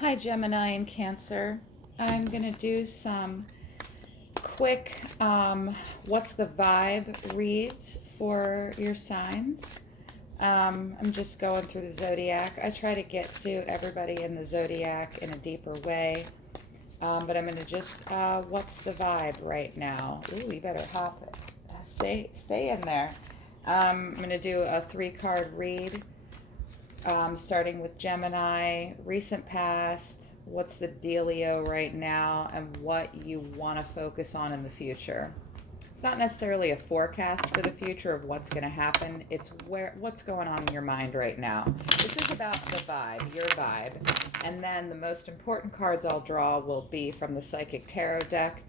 Hi, Gemini and Cancer. I'm going to do some quick what's the vibe reads for your signs. I'm just going through the zodiac. I try to get to everybody in the zodiac in a deeper way. But I'm going to just, what's the vibe right now? Ooh, you better hop it. Stay in there. I'm going to do a 3 card read, starting with Gemini, recent past, what's the dealio right now, and what you want to focus on in the future. It's not necessarily a forecast for the future of what's going to happen. It's what's going on in your mind right now. This is about the vibe, your vibe. And then the most important cards I'll draw will be from the Psychic Tarot deck.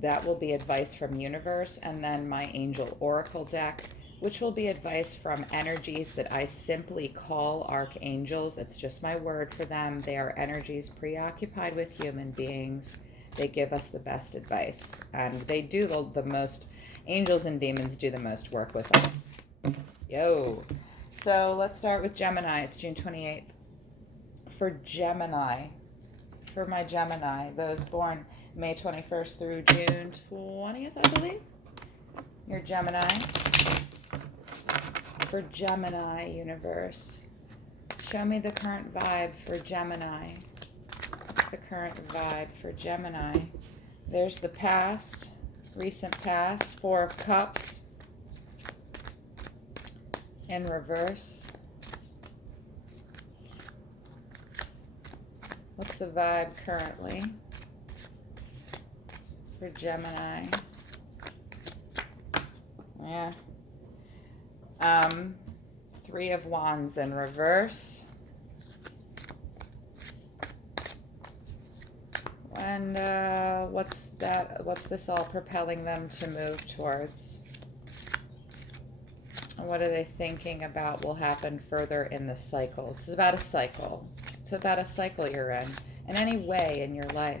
That will be advice from universe, and then my Angel Oracle deck, which will be advice from energies that I simply call archangels. That's just my word for them. They are energies preoccupied with human beings. They give us the best advice, and they do the most. Angels and demons do the most work with us. Yo. So let's start with Gemini. It's June 28th. For Gemini, for my Gemini, those born May 21st through June 20th, I believe. You're Gemini. For Gemini, universe, show me the current vibe for Gemini. What's the current vibe for Gemini? There's the past, recent past, 4 of Cups in reverse. What's the vibe currently for Gemini? Yeah. 3 of Wands in reverse. And what's this all propelling them to move towards? And what are they thinking about will happen further in the cycle? This is about a cycle. It's about a cycle you're in any way in your life.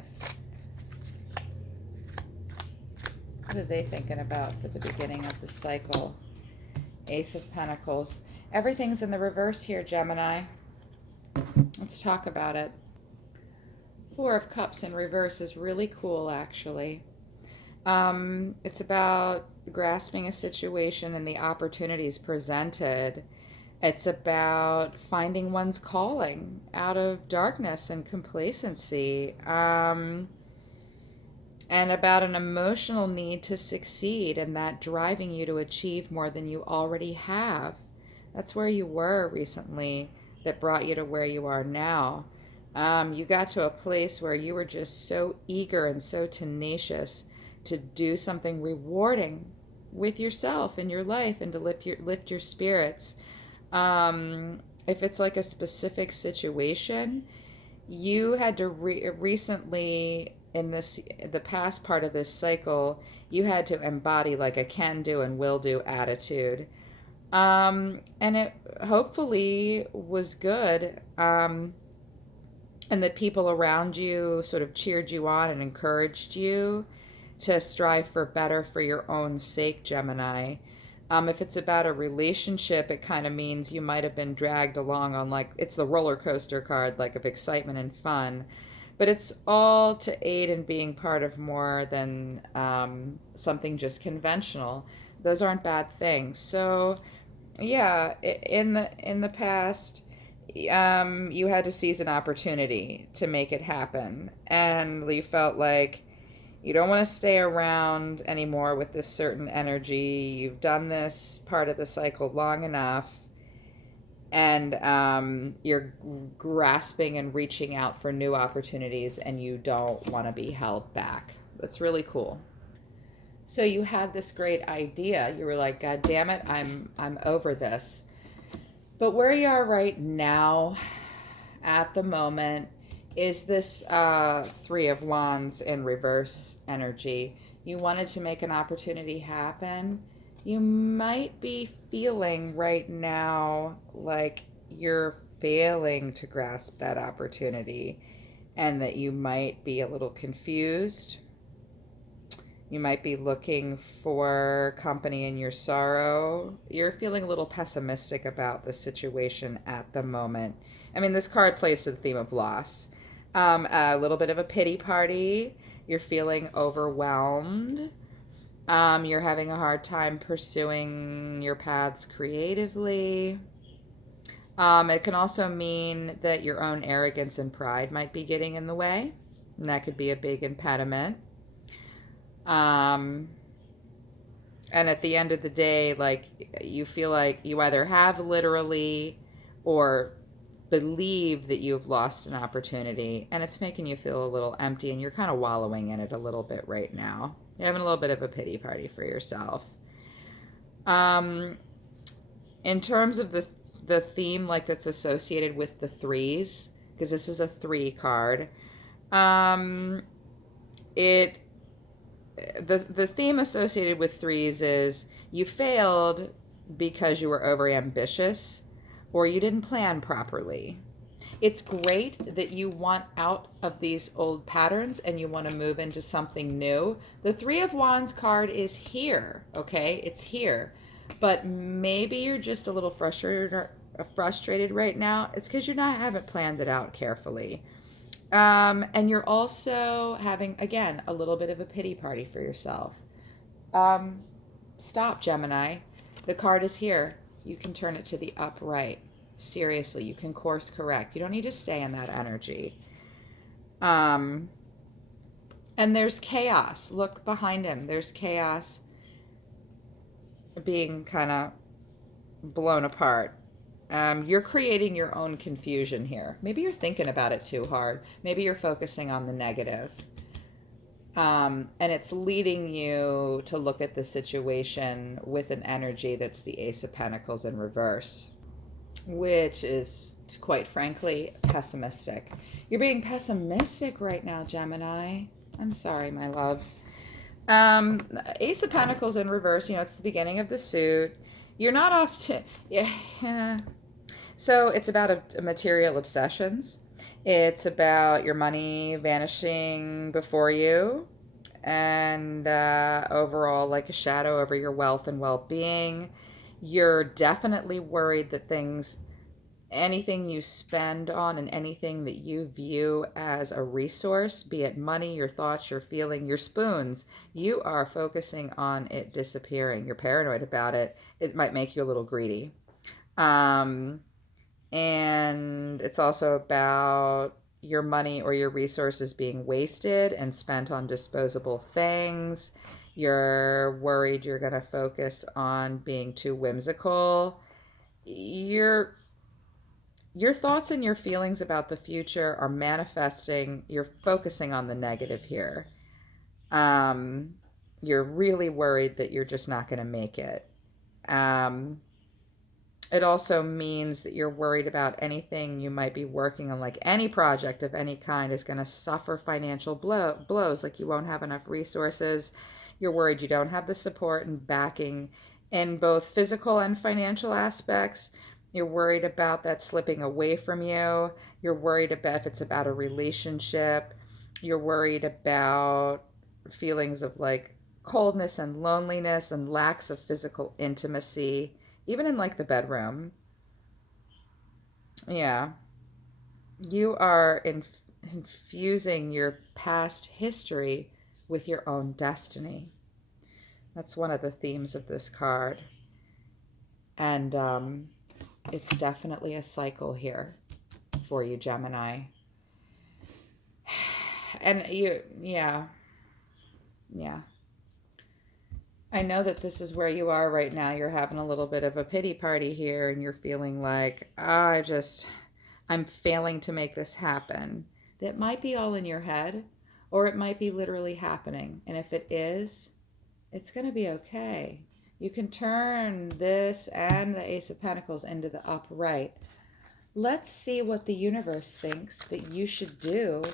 What are they thinking about for the beginning of the cycle? Ace of Pentacles. Everything's in the reverse here, Gemini. Let's talk about it. 4 of Cups in reverse is really cool, actually. It's about grasping a situation and the opportunities presented. It's about finding one's calling out of darkness and complacency. And about an emotional need to succeed, and that driving you to achieve more than you already have. That's where you were recently that brought you to where you are now. You got to a place where you were just so eager and so tenacious to do something rewarding with yourself in your life and to lift your spirits. If it's like a specific situation, you had to recently in the past part of this cycle, you had to embody like a can do and will do attitude. And it hopefully was good. And that people around you sort of cheered you on and encouraged you to strive for better for your own sake, Gemini. If it's about a relationship, it kind of means you might have been dragged along on, like, it's the roller coaster card, like, of excitement and fun. But it's all to aid in being part of more than something just conventional. Those aren't bad things. So, yeah, in the past, you had to seize an opportunity to make it happen, and you felt like you don't want to stay around anymore with this certain energy. You've done this part of the cycle long enough, and you're grasping and reaching out for new opportunities, and you don't want to be held back. That's really cool. So you had this great idea. You were like, God damn it, I'm over this. But where you are right now, at the moment, is this 3 of Wands in reverse energy. You wanted to make an opportunity happen. You might be feeling right now like you're failing to grasp that opportunity, and that you might be a little confused. You might be looking for company in your sorrow. You're feeling a little pessimistic about the situation at the moment. I mean, this card plays to the theme of loss. A little bit of a pity party. You're feeling overwhelmed. You're having a hard time pursuing your paths creatively. It can also mean that your own arrogance and pride might be getting in the way, and that could be a big impediment. Um, and at the end of the day, like, you feel like you either have literally or believe that you've lost an opportunity, and it's making you feel a little empty, and you're kind of wallowing in it a little bit right now. You're having a little bit of a pity party for yourself. Um, in terms of the theme, like, that's associated with the threes, because this is a three card. Um, it the theme associated with threes is you failed because you were over ambitious or you didn't plan properly. It's great that you want out of these old patterns and you want to move into something new. The Three of Wands card is here, okay? It's here. But maybe you're just a little frustrated right now. It's because you haven't planned it out carefully. And you're also having, again, a little bit of a pity party for yourself. Um, Stop, Gemini. The card is here. You can turn it to the upright. Seriously, you can course correct. You don't need to stay in that energy. And there's chaos. Look behind him. There's chaos being kind of blown apart. You're creating your own confusion here. Maybe you're thinking about it too hard. Maybe you're focusing on the negative. And it's leading you to look at the situation with an energy that's the Ace of Pentacles in reverse, which is, quite frankly, pessimistic. You're being pessimistic right now, Gemini. I'm sorry, my loves. Ace of Pentacles in reverse, it's the beginning of the suit. You're not off to... Yeah. So it's about material obsessions. It's about your money vanishing before you and overall like a shadow over your wealth and well-being. You're definitely worried that anything you spend on and anything that you view as a resource, be it money, your thoughts, your feeling, your spoons, you are focusing on it disappearing. You're paranoid about it. It might make you a little greedy. And it's also about your money or your resources being wasted and spent on disposable things. You're worried you're going to focus on being too whimsical. Your thoughts and your feelings about the future are manifesting. You're focusing on the negative here. You're really worried that you're just not going to make it. It also means that you're worried about anything you might be working on, like any project of any kind is going to suffer financial blows, like you won't have enough resources. You're worried you don't have the support and backing in both physical and financial aspects. You're worried about that slipping away from you. You're worried about if it's about a relationship. You're worried about feelings of like coldness and loneliness and lacks of physical intimacy, even in like the bedroom. Yeah. You are infusing your past history with your own destiny. That's one of the themes of this card. And it's definitely a cycle here for you, Gemini. And yeah. I know that this is where you are right now. You're having a little bit of a pity party here, and you're feeling like, I'm failing to make this happen. That might be all in your head, or it might be literally happening. And if it is, it's going to be okay. You can turn this and the Ace of Pentacles into the upright. Let's see what the universe thinks that you should do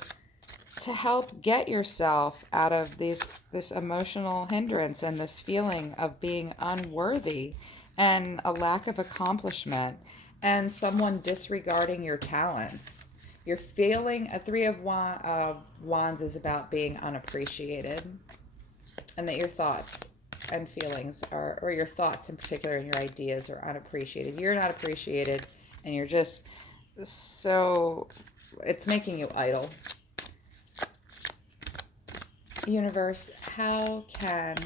to help get yourself out of this emotional hindrance and this feeling of being unworthy and a lack of accomplishment and someone disregarding your talents. You're feeling a Three of Wands is about being unappreciated, and that your thoughts and feelings are, or your thoughts in particular and your ideas are unappreciated. You're not appreciated, and you're just so it's making you idle. Universe, how can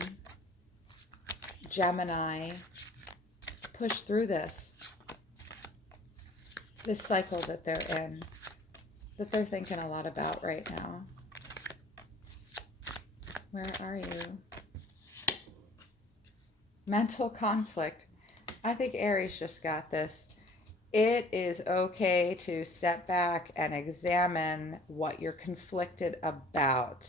Gemini push through this cycle that they're in, that they're thinking a lot about right now? Where are you? Mental conflict. I think Aries just got this. It is okay to step back and examine what you're conflicted about,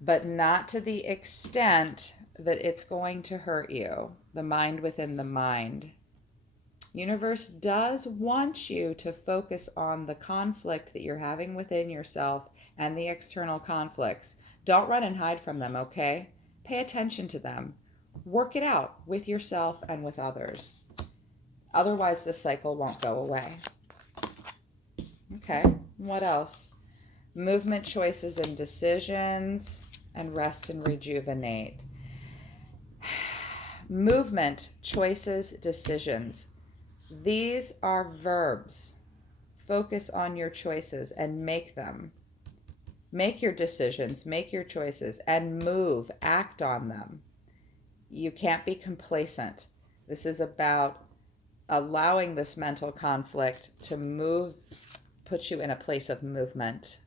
but not to the extent that it's going to hurt you. The mind within the mind. Universe does want you to focus on the conflict that you're having within yourself and the external conflicts. Don't run and hide from them, okay? Pay attention to them. Work it out with yourself and with others. Otherwise, the cycle won't go away. Okay, what else? Movement, choices, and decisions, and rest and rejuvenate. Movement, choices, decisions. These are verbs. Focus on your choices and make them. Make your decisions, make your choices, and move, act on them. You can't be complacent. This is about allowing this mental conflict to move, put you in a place of movement.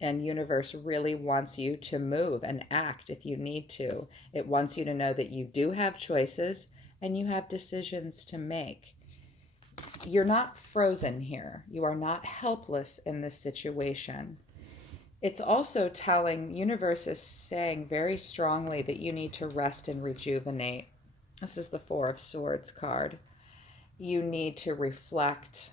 And universe really wants you to move and act if you need to. It wants you to know that you do have choices and you have decisions to make. You're not frozen here. You are not helpless in this situation. It's also telling, universe is saying very strongly that you need to rest and rejuvenate. This is the Four of Swords card. You need to reflect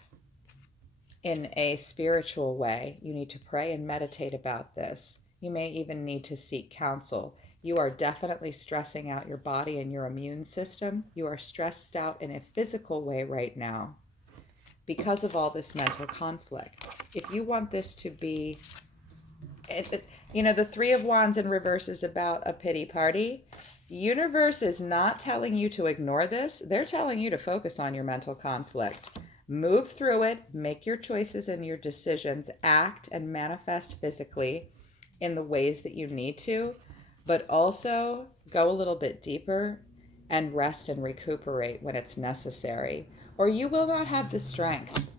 in a spiritual way. You need to pray and meditate about this. You may even need to seek counsel. You are definitely stressing out your body and your immune system. You are stressed out in a physical way right now because of all this mental conflict. If you want this to be, the Three of Wands in reverse is about a pity party. Universe is not telling you to ignore this. They're telling you to focus on your mental conflict. Move through it, make your choices and your decisions, act and manifest physically in the ways that you need to, but also go a little bit deeper and rest and recuperate when it's necessary, or you will not have the strength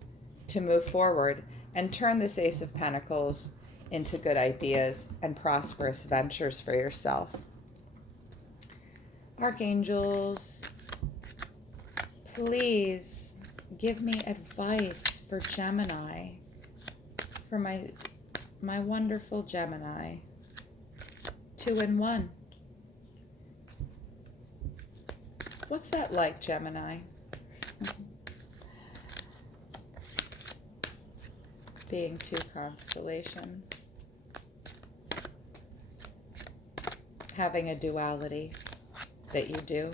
to move forward and turn this Ace of Pentacles into good ideas and prosperous ventures for yourself. Archangels, please give me advice for Gemini, for my wonderful Gemini. 2 in 1. What's that like, Gemini? Being 2 constellations. Having a duality that you do.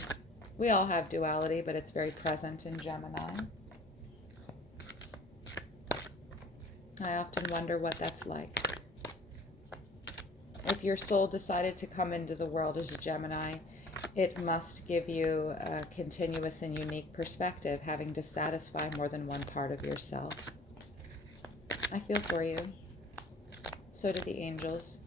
We all have duality, but it's very present in Gemini. I often wonder what that's like. If your soul decided to come into the world as a Gemini, it must give you a continuous and unique perspective, having to satisfy more than one part of yourself. I feel for you. So do the angels.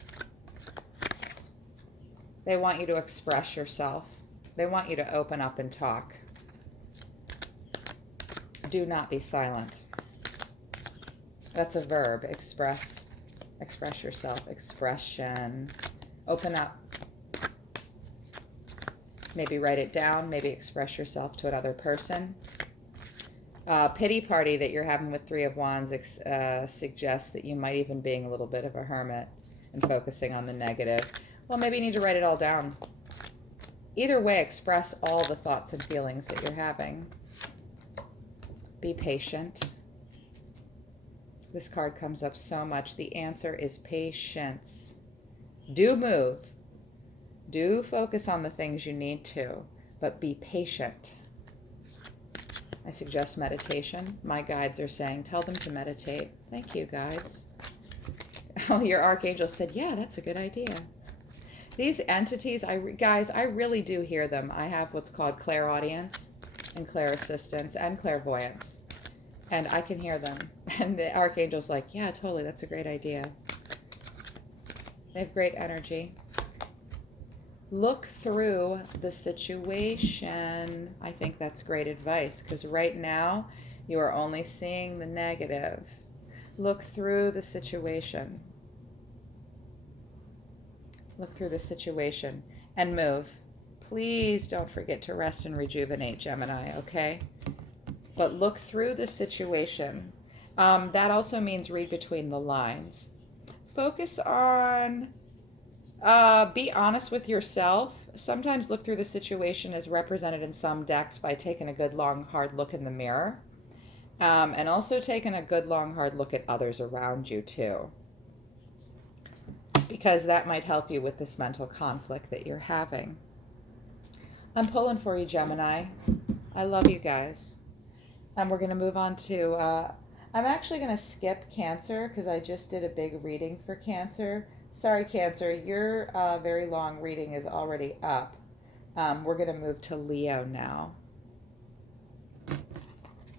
They want you to express yourself. They want you to open up and talk. Do not be silent. That's a verb. Express. Express yourself. Expression. Open up. Maybe write it down. Maybe express yourself to another person. Pity party that you're having with 3 of Wands suggests that you might even being a little bit of a hermit and focusing on the negative. Well, maybe you need to write it all down. Either way, express all the thoughts and feelings that you're having. Be patient. This card comes up so much. The answer is patience. Do move. Do focus on the things you need to, but be patient. I suggest meditation. My guides are saying, tell them to meditate. Thank you, guides. Oh, your archangel said, yeah, that's a good idea. These entities, guys, I really do hear them. I have what's called clairaudience and clairassistance and clairvoyance. And I can hear them. And the archangel's like, yeah, totally, that's a great idea. They have great energy. Look through the situation. I think that's great advice, because right now you are only seeing the negative. Look through the situation. Look through the situation and move. Please don't forget to rest and rejuvenate, Gemini, okay? But look through the situation. That also means read between the lines. Focus on, be honest with yourself. Sometimes look through the situation is represented in some decks by taking a good, long, hard look in the mirror. And also taking a good, long, hard look at others around you, too. Because that might help you with this mental conflict that you're having. I'm pulling for you, Gemini. I love you guys. And we're going to move on to, I'm actually going to skip Cancer because I just did a big reading for Cancer. Sorry, Cancer, your very long reading is already up. We're going to move to Leo now.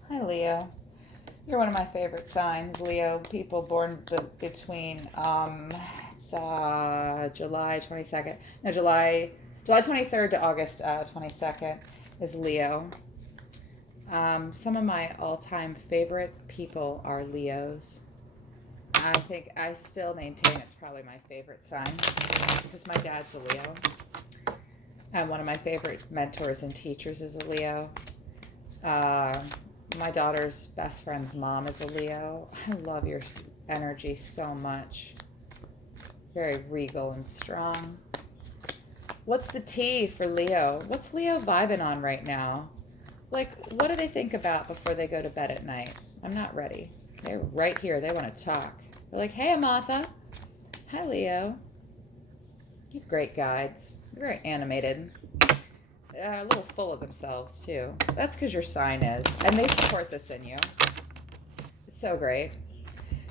Hi, Leo. You're one of my favorite signs, Leo. People born between, July 22nd. No, July 23rd to August 22nd is Leo. Some of my all-time favorite people are Leos. I think I still maintain it's probably my favorite sign because my dad's a Leo. And one of my favorite mentors and teachers is a Leo. My daughter's best friend's mom is a Leo. I love your energy so much. Very regal and strong. What's the T for Leo? What's Leo vibing on right now? Like, what do they think about before they go to bed at night? I'm not ready. They're right here. They want to talk. They're like, hey, Amatha. Hi, Leo. You have great guides. They're very animated. They're a little full of themselves, too. That's because your sign is. And they support this in you. It's so great.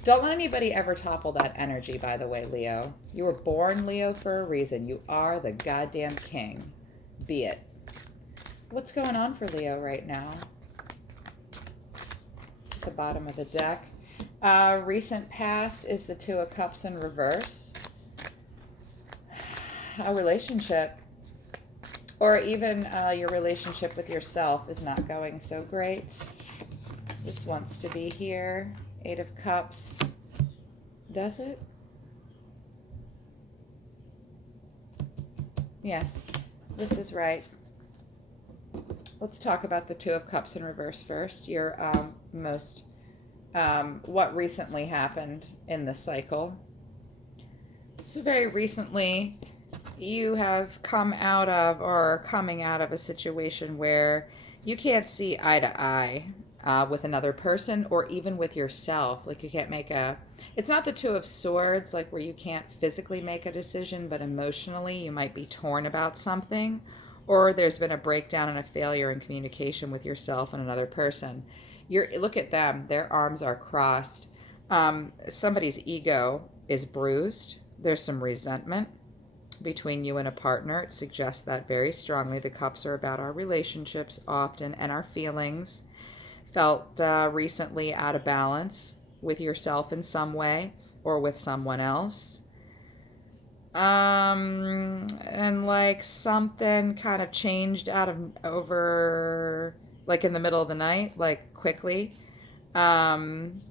Don't let anybody ever topple that energy, by the way, Leo. You were born, Leo, for a reason. You are the goddamn king. Be it. What's going on for Leo right now? At the bottom of the deck. Recent past is the Two of Cups in reverse. A relationship, or even your relationship with yourself is not going so great. This wants to be here. Eight of Cups. Does it? Yes, this is right. Let's talk about the Two of Cups in reverse first. Your what recently happened in the cycle. So very recently, you have come out of or are coming out of a situation where you can't see eye to eye with another person or even with yourself. Like you can't make it's not the Two of Swords, like where you can't physically make a decision, but emotionally you might be torn about something, or there's been a breakdown and a failure in communication with yourself and another person. Look at them, their arms are crossed. Somebody's ego is bruised. There's some resentment between you and a partner. It suggests that very strongly. The cups are about our relationships often and our feelings. Felt recently out of balance with yourself in some way or with someone else. And like something kind of changed over like in the middle of the night, like quickly. And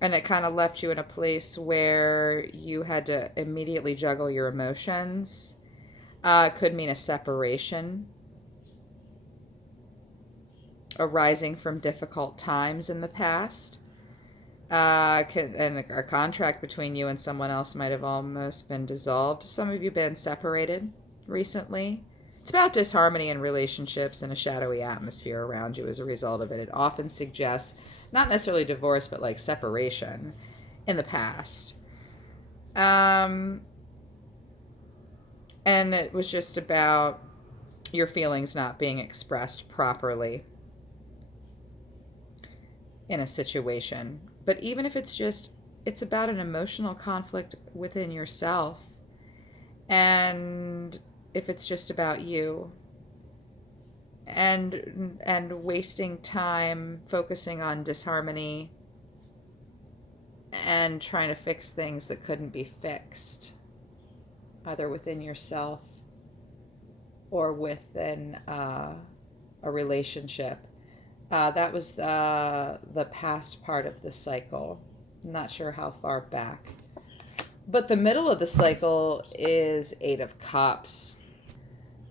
it kind of left you in a place where you had to immediately juggle your emotions. Could mean a separation arising from difficult times in the past. And a contract between you and someone else might have almost been dissolved. Some of you have been separated recently. It's about disharmony in relationships and a shadowy atmosphere around you as a result of it. It often suggests not necessarily divorce, but like separation in the past. And it was just about your feelings not being expressed properly in a situation. But even if it's about an emotional conflict within yourself, and if it's just about you, and wasting time focusing on disharmony and trying to fix things that couldn't be fixed, either within yourself or within a relationship. That was the past part of the cycle. I'm not sure how far back. But the middle of the cycle is Eight of Cups.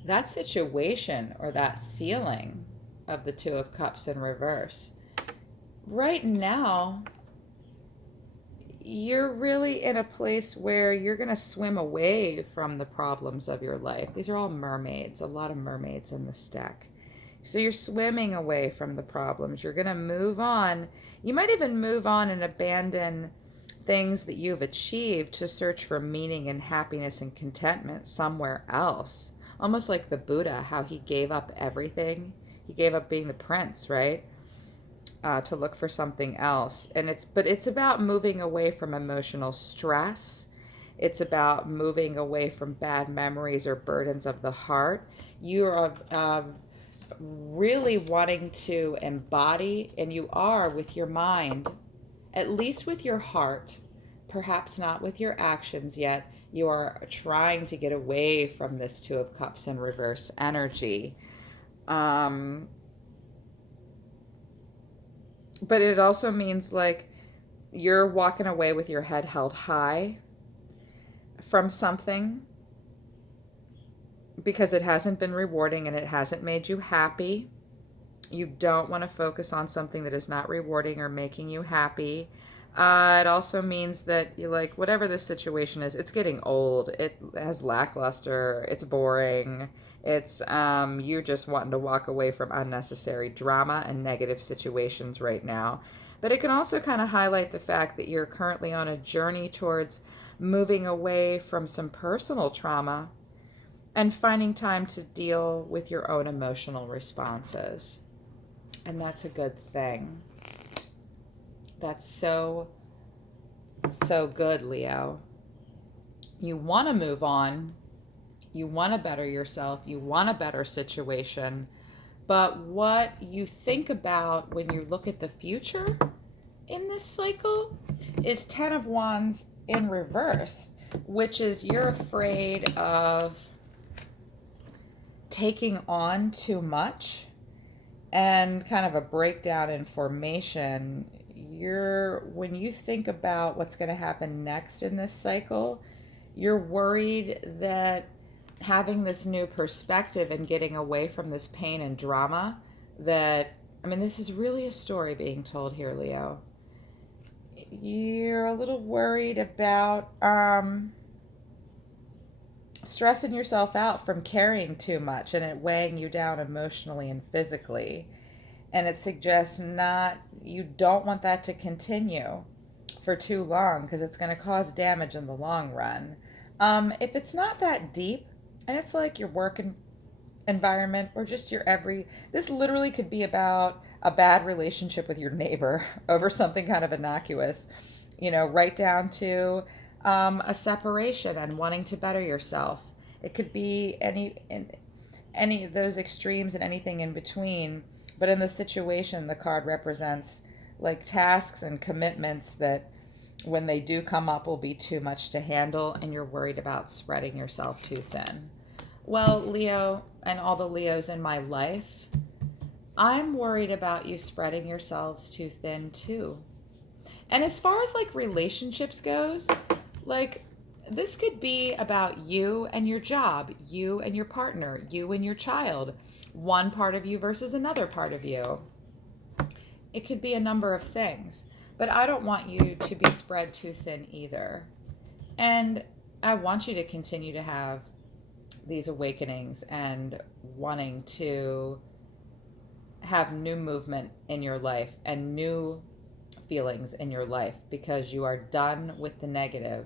That situation or that feeling of the Two of Cups in reverse. Right now, you're really in a place where you're going to swim away from the problems of your life. These are all mermaids, a lot of mermaids in this deck. So you're swimming away from the problems. You're going to move on. You might even move on and abandon things that you've achieved to search for meaning and happiness and contentment somewhere else. Almost like the Buddha, how he gave up everything. He gave up being the prince, right? To look for something else. But it's about moving away from emotional stress. It's about moving away from bad memories or burdens of the heart. You're really wanting to embody, and you are with your mind, at least with your heart, perhaps not with your actions yet. You are trying to get away from this Two of Cups in reverse energy. But it also means like you're walking away with your head held high from something because it hasn't been rewarding and it hasn't made you happy. You don't want to focus on something that is not rewarding or making you happy. It also means that you like whatever this situation is, it's getting old. It has lackluster. It's boring. It's you're just wanting to walk away from unnecessary drama and negative situations right now. But it can also kind of highlight the fact that you're currently on a journey towards moving away from some personal trauma and finding time to deal with your own emotional responses. And that's a good thing. That's so good, Leo. You want to move on. You want to better yourself. You want a better situation. But what you think about when you look at the future in this cycle is 10 of Wands in reverse, which is you're afraid of taking on too much and kind of a breakdown in formation. When you think about what's going to happen next in this cycle, you're worried that having this new perspective and getting away from this pain and drama this is really a story being told here, Leo. You're a little worried about stressing yourself out from carrying too much and it weighing you down emotionally and physically. And it suggests you don't want that to continue for too long because it's going to cause damage in the long run. If it's not that deep and it's like your work environment or just this literally could be about a bad relationship with your neighbor over something kind of innocuous, right down to a separation and wanting to better yourself. It could be any of those extremes and anything in between. But in the situation, the card represents like tasks and commitments that when they do come up will be too much to handle and you're worried about spreading yourself too thin. Well, Leo, and all the Leos in my life, I'm worried about you spreading yourselves too thin too. And as far as like relationships goes, like this could be about you and your job, you and your partner, you and your child, one part of you versus another part of you. It could be a number of things, but I don't want you to be spread too thin either. And I want you to continue to have these awakenings and wanting to have new movement in your life and new feelings in your life because you are done with the negative.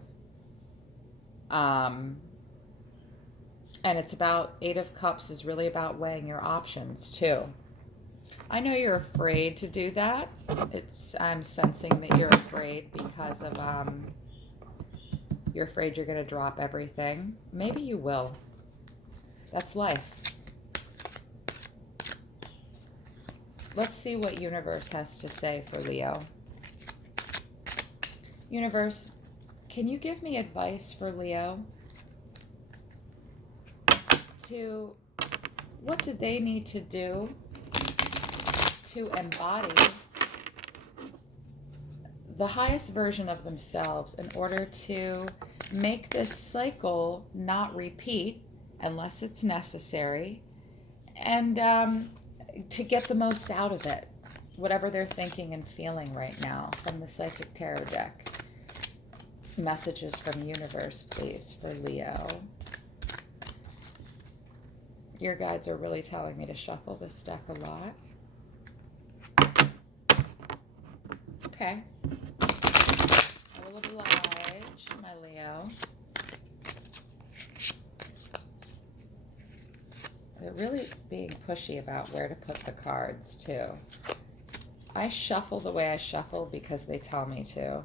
And it's about Eight of Cups is really about weighing your options too. I know you're afraid to do that. I'm sensing that you're afraid because of you're afraid you're going to drop everything. Maybe you will. That's life. Let's see what universe has to say for Leo. Universe, can you give me advice for Leo? To what do they need to do to embody the highest version of themselves in order to make this cycle not repeat unless it's necessary, and to get the most out of it, whatever they're thinking and feeling right now, from the Psychic Tarot deck. Messages from universe, please, for Leo. Your guides are really telling me to shuffle this deck a lot. Okay. I will oblige, my Leo. They're really being pushy about where to put the cards, too. I shuffle the way I shuffle because they tell me to.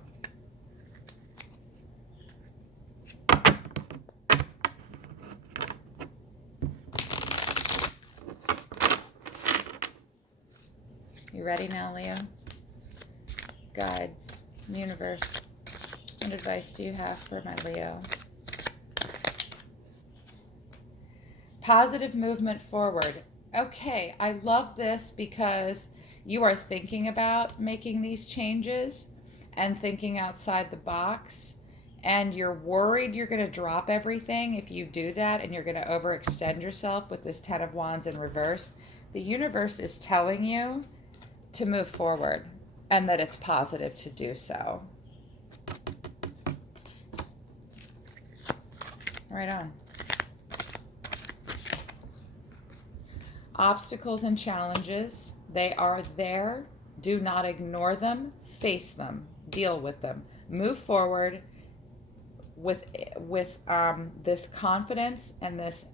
You ready now, Leo? Guides, universe, what advice do you have for my Leo? Positive movement forward. Okay, I love this because you are thinking about making these changes and thinking outside the box, and you're worried you're going to drop everything if you do that, and you're going to overextend yourself with this Ten of Wands in reverse. The universe is telling you to move forward and that it's positive to do so. Right on. Obstacles and challenges, they are there. Do not ignore them. Face them. Deal with them. Move forward with this confidence and this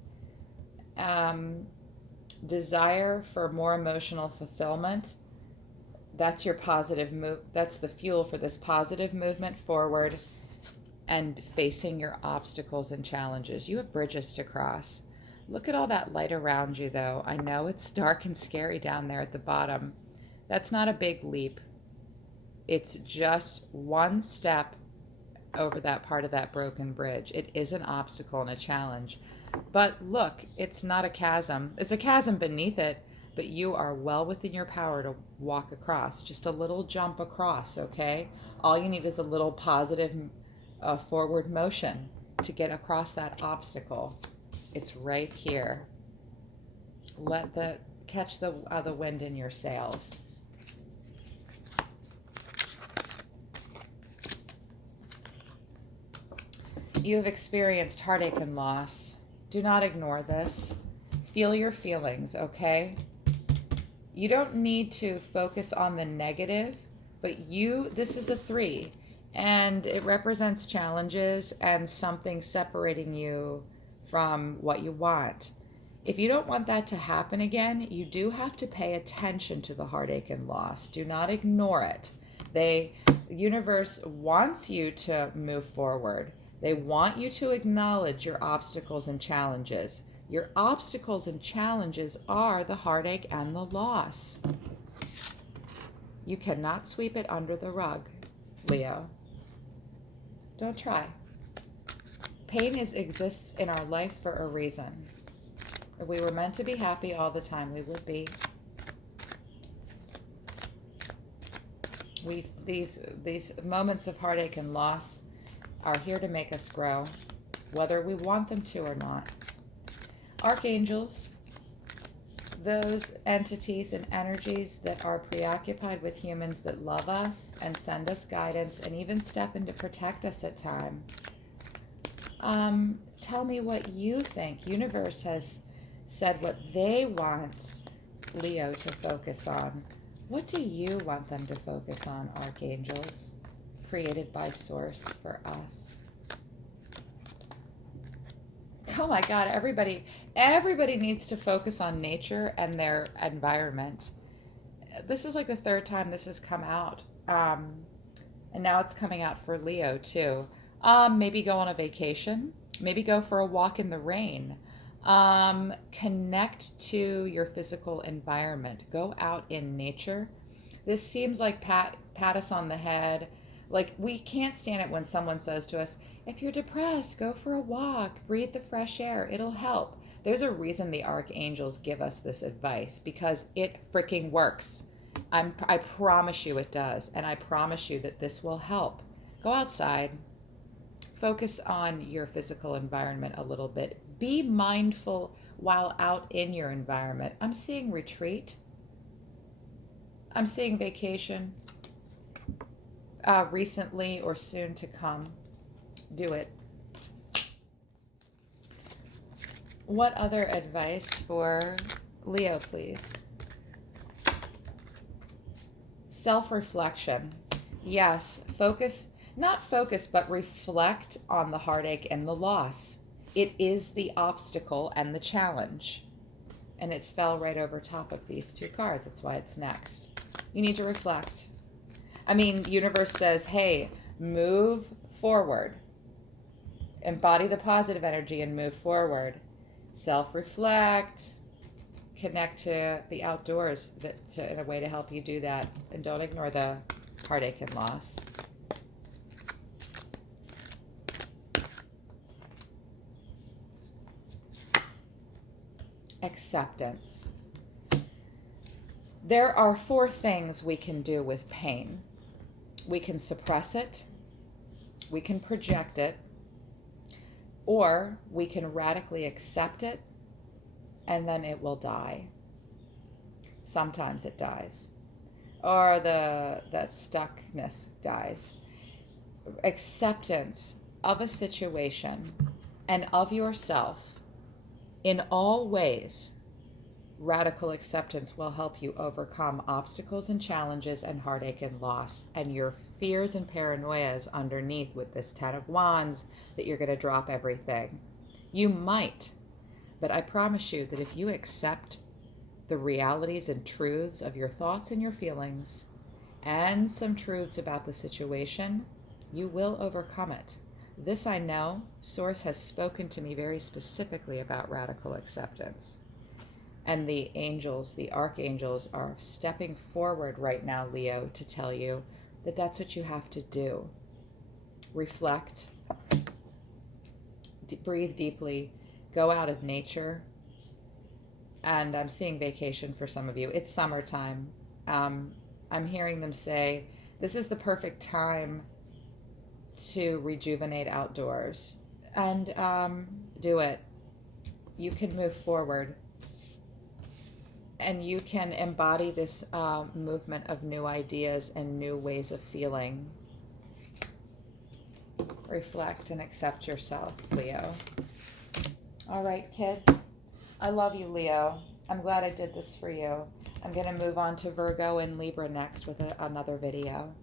desire for more emotional fulfillment. That's your positive move. That's the fuel for this positive movement forward and facing your obstacles and challenges. You have bridges to cross. Look at all that light around you, though. I know it's dark and scary down there at the bottom. That's not a big leap. It's just one step over that part of that broken bridge. It is an obstacle and a challenge. But look, it's not a chasm. It's a chasm beneath it, but you are well within your power to walk across. Just a little jump across, okay? All you need is a little positive forward motion to get across that obstacle. It's right here. Catch the wind in your sails. You have experienced heartache and loss. Do not ignore this. Feel your feelings, okay? You don't need to focus on the negative, but this is a 3, and it represents challenges and something separating you from what you want. If you don't want that to happen again, you do have to pay attention to the heartache and loss. Do not ignore it. The universe wants you to move forward. They want you to acknowledge your obstacles and challenges. Your obstacles and challenges are the heartache and the loss. You cannot sweep it under the rug, Leo. Don't try. Pain exists in our life for a reason. If we were meant to be happy all the time, we would be. These moments of heartache and loss are here to make us grow, whether we want them to or not. Archangels, those entities and energies that are preoccupied with humans that love us and send us guidance and even step in to protect us at times. Tell me what you think. Universe has said what they want Leo to focus on. What do you want them to focus on, archangels, created by Source for us? Oh my God, everybody needs to focus on nature and their environment. This is like the 3rd time this has come out. And now it's coming out for Leo too. Maybe go on a vacation. Maybe go for a walk in the rain. Connect to your physical environment. Go out in nature. This seems like pat us on the head. Like, we can't stand it when someone says to us, if you're depressed, go for a walk, breathe the fresh air, it'll help. There's a reason the archangels give us this advice, because it freaking works. I promise you it does. And I promise you that this will help. Go outside. Focus on your physical environment a little bit. Be mindful while out in your environment. I'm seeing retreat. I'm seeing vacation. Recently or soon to come. Do it. What other advice for Leo, please? Self-reflection. Yes, focus, not focus, but reflect on the heartache and the loss. It is the obstacle and the challenge. And it fell right over top of these two cards. That's why it's next. You need to reflect. I mean, universe says, hey, move forward. Embody the positive energy and move forward. Self-reflect. Connect to the outdoors in a way to help you do that. And don't ignore the heartache and loss. Acceptance. There are 4 things we can do with pain. We can suppress it, we can project it, or we can radically accept it, and then it will die. Sometimes it dies, or that stuckness dies. Acceptance of a situation and of yourself in all ways. Radical acceptance will help you overcome obstacles and challenges and heartache and loss and your fears and paranoias underneath with this 10 of Wands that you're going to drop everything. You might, but I promise you that if you accept the realities and truths of your thoughts and your feelings and some truths about the situation, you will overcome it. This I know. Source has spoken to me very specifically about radical acceptance. And the angels, the archangels, are stepping forward right now, Leo, to tell you that that's what you have to do. Reflect, breathe deeply, go out of nature. And I'm seeing vacation for some of you. It's summertime. I'm hearing them say, this is the perfect time to rejuvenate outdoors. And do it. You can move forward. And you can embody this movement of new ideas and new ways of feeling. Reflect and accept yourself, Leo. All right, kids. I love you, Leo. I'm glad I did this for you. I'm going to move on to Virgo and Libra next with another video.